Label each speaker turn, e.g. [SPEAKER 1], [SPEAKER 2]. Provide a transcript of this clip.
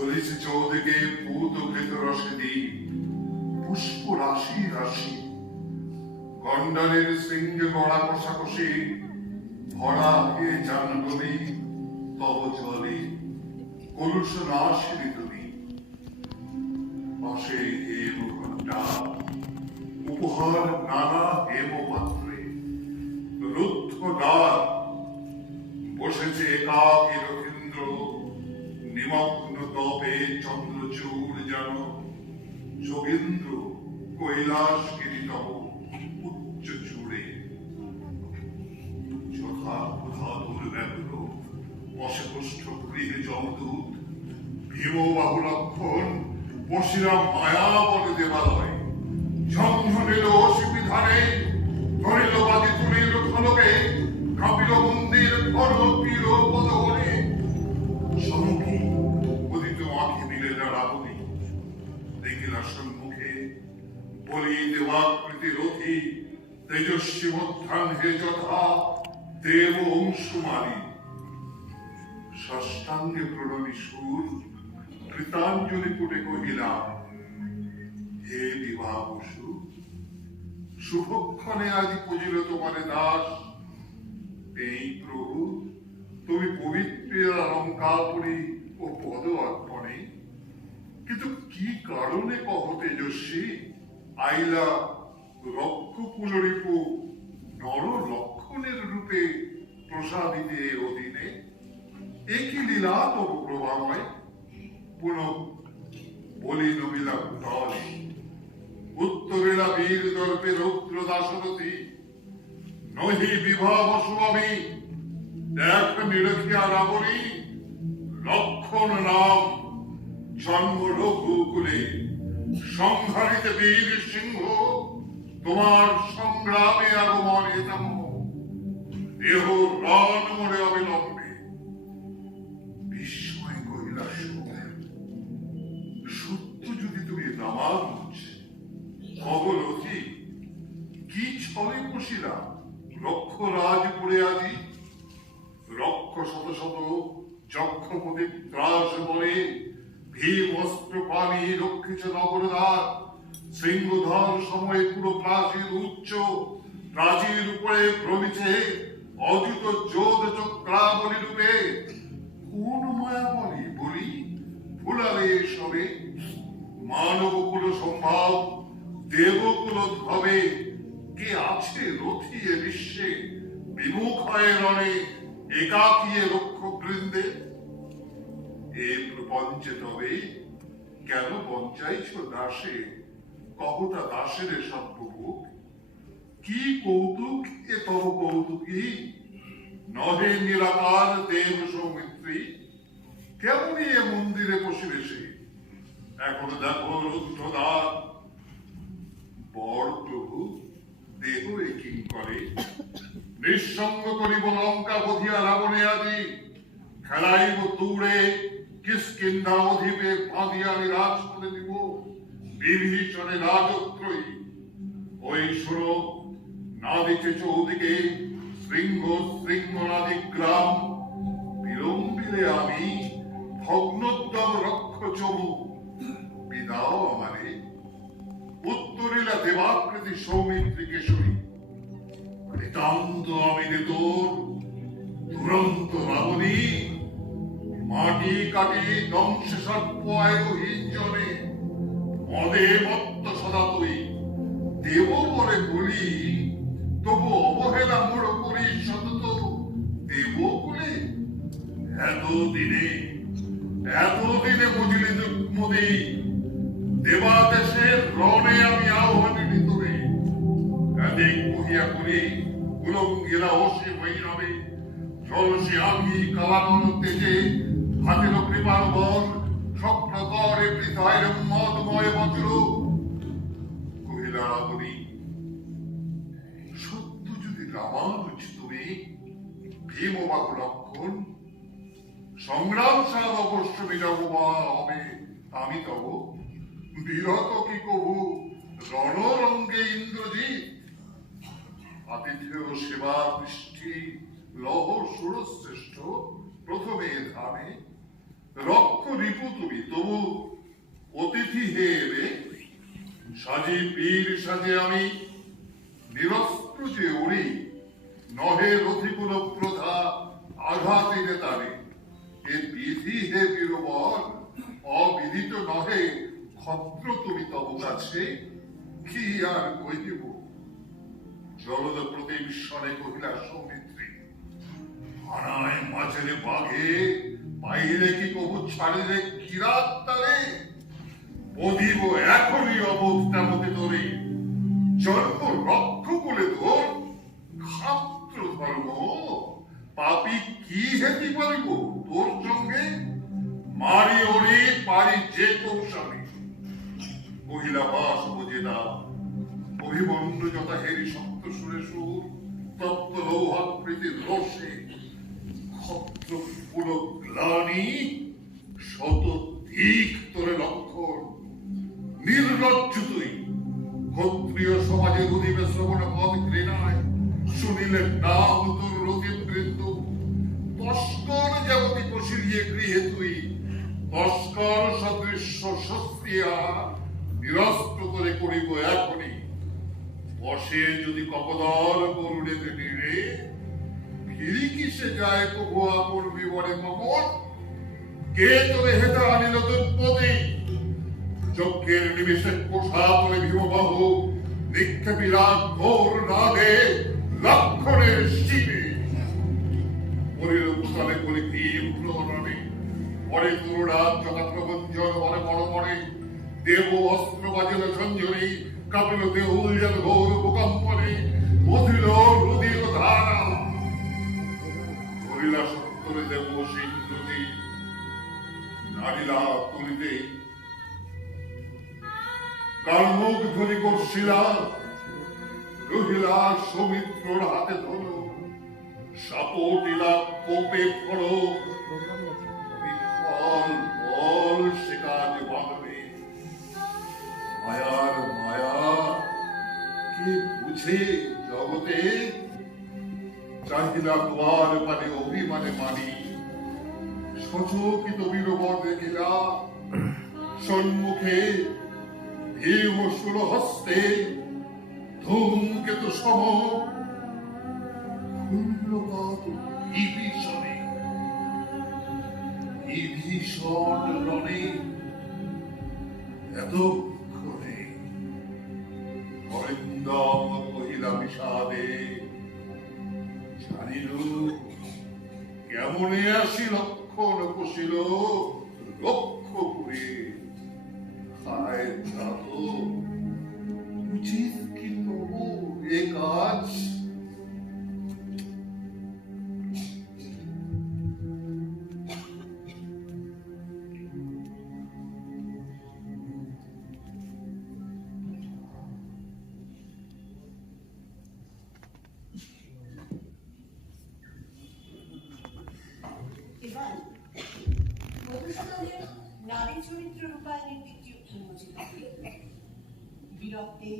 [SPEAKER 1] চলেছে চৌদিকে পুত ঘৃত রসে দিই পুষ্প রাশি রাশি। গন্ডারের শৃঙ্গে গড়া কষাকষি। ভরা হে জাহ্নবী, তব জলে কলুষ নাশিনী তুমি। পাশে হেম ঘণ্টা উপহার নানা হেম পাত্রে রুদ্ধ দ্বার, বসেছে একাকী রবীন্দ্র নিমগ্ন তপে চন্দ্রচূড় যেন যোগেন্দ্র কৈলাস গিরিতম উচ্চ চূড়ে যথা ব্যাঘ্র অশপুষ্ঠ গৃহে ভীম মায়া বলে দেবালয়। ঝঞ্ঝনিল অসিপি ধারে ধরিল বাদি তুলিল খলকে, কাপিল মন্দির ঘর পীর পদবনে। সমুখী দেখিলা সম্মুখে বলি দেবাকৃতি রথি তেজস্বী মধ্যাহ্নে যথা দেব অংশুমারী ষষ্ঠাঙ্গে প্রণমী সুর কৃতাঞ্জলি পুটে কহিলা, হে বিবাহ বসু, শুভক্ষণে আজ পুজিল তোমারে দাস। এই প্রভু, তুমি পবিত্রের অলঙ্কাপুরী ও পদ অর্পণে কিন্তু কি কারণে কহ তেজস্বী? আইলা রক্ষ পুলরিপু নর লক্ষণের রূপে প্রসাদিতে অধীনে। একই লীলা তবু প্রভাময় পুনঃ বলি নবিলা দল উত্তরেরা বীর দর্পে রৌদ্র দাসরথী নহি বিবাহ আমি দেখ নিরখিয়া রাবণী, লক্ষণ নাম জন্ম রঘুকুলে বীর সিংহ, তোমার সংগ্রামে আগমন হেতম দেহ রণ মরে অবিলম্বে। বিস্ময় কহিলা সত্য যদি তুমি রামানুজ অবরথি কি ছলে বসিলা লক্ষ রাজ পড়ে আজি। লক্ষ শত শত যক্ষপতি ত্রাস বলে ভীম অস্ত্র পানি রক্ষিত নগরদ্বার সিংহধর সময় পুরো প্রাচীর উচ্চ, প্রাচীর উপরে ভ্রমিছে অযুত যোধ চক্রাবলী রূপে। কোন মায়া বলি বলি ফুলারে সবে? মানব সম্ভব, দেবকুল ধবে কে আছে রথিয়ে বিশ্বে? বিমুখ হয়ে রণে একাকিয়ে লক্ষ্য বৃন্দে তবে কেন বঞ্চাইছ দাসে? কহতা দাসের সর্বভোগ কি কৌতুক এ তব কৌতুকী নহে নিরাকার দেব সৌমিত্রী। কেমনই এ মন্দিরে বসিবে সে? এখন দেখো রুদ্ধদ্বার বড় প্রভু দেহ একিং করে। নিঃসঙ্গ করিব লঙ্কা, বধিয়া, রাবণে আদি। খেলাইব দূরে কিসকিন্দা অধিপে বাঁধিয়া নিরাজ করে দিব। বিভীষণে রাজত্রয়ী। ওই শোনো না দিচ্ছে চৌদিকে শৃঙ্গ শৃঙ্গনাদি গ্রাম। বিলম্বিলে আমি ভগ্নোদ্যম রক্ষ চমু বিদাও আমারে। উত্তরিলা দেবাকৃতি সৌমিত্রী কেশরী। নিতান্ত আমি তোর, দুরন্ত রাবণী। মাটি কাটি দংশে সর্প জনে মদে মত্ত সদা তুই। দেব বলে বলি, তবু অবহেলা মোড় করি সতত। দেব বলে এত দিনে এত দিনে বুঝলি দুঃখমদি দেবাদেশের রণে আমি আহ্বানে নিতরে কাদিক কহিয়া করি, কুলঙ্গিরা অসীম হইরবে জলসী আমি কালানন তেজে হাতের কৃপার বল স্বপ্ন করে পৃথায় মদময় বজ্র কহিলা রাবণী সত্য যদি রামানুজ তুমি ভীমবাহু লক্ষণ সংগ্রাম সাদ অবশ্য বিজবা হবে, আমি তব বিরত কি কবু? রণরঙ্গে ইন্দ্রজিৎ আতিথ্য সেবা দৃষ্টি লহ সুরশ্রেষ্ঠ প্রথমে ধামে রক্ষ রিপু তুমি তবু অতিথি হে এলে সাজি বীর সাজে আমি, নিরস্ত্র যে উড়ি, নহে রথিকুল প্রধা আঘাতিনে তারে। এ বিধি হে বীরবর অবিদিত নহে ক্ষত্র তুমি তব কাছে, কি আর কইব জলদ প্রতিবিশ্বরে কহিলা সৌমিত্রী হারায় মাঝেরে বাঘে বাইরে কি কবু ছাড়িলে কিরাত তারে? বধিব এখনই অবস্থা মতে তোরে। জন্ম রক্ষ বলে তোর খাত্র ধর্ম। পাপি কি হেতি পারিব? তোর সঙ্গে মারি ওরে পারি যে কৌশলে মহিলা বাস বোঝে না। অভিমন্যু যথা হেরি সপ্ত সুরে সুর, তপ্ত লৌহাকৃতি রসে। ক্ষত্র পুরো গ্লানি শত দিক তোরে লক্ষণ। নির্লজ্জ তুই ক্ষত্রিয় সমাজের অধিবে শ্রবণ পদ ঘৃণায়, শুনিলে নাম তোর রোগের বৃন্দ তস্কর যাবতী প্রসিরিয়ে গৃহে তুই, তস্কর সদৃশ্য শস্ত্রিয়া নিরস্ত্র করে করিব এখনই। বসে যদি কপদর করুণে নিরে ফিরি কিসে যায় প্রভু আপন বিবরে মমন কে তোরে হেতা আনিল তোর পদে যজ্ঞের নিমিষে কোষা তোরে ভীমবাহ নিক্ষেপী রাগ ঘোর রাগে লক্ষণের শিবে পরের উত্তালে বলে ভীম প্রহরণে পরে তুরুরাত যথা প্রবঞ্জন বলে বড় বড়ে দেব অস্ত্র বাজল ঝঞ্ঝরি কাপিল দেহুল যেন ঘোর ভূকম্পনে মধিল রুদির ধারা ধরিলা সত্তরে দেব সিংহতি নারীলা তুলিতে কালমুখ ধ্বনি করছিলা, রহিলা সৌমিত্রর হাতে ধরো। কোপে বিফল বল সে কাজ মায়ার মায়া, কে বুঝে জগতে চাহিদা তোমার মানে অভিমানে মানি সচকিত বীরবর দেখিলা সম্মুখে ভীম সুর হস্তে ধূমকেতু সম এতক্ষণে জানিল কেমনে আসি লক্ষণ কষিল লক্ষ্য করে। হায় ধাত। উচিত কি তবু এ কাজ?
[SPEAKER 2] নারী চরিত্র রূপায়ণের দিকটি উন্মোচিত। বিরক্তে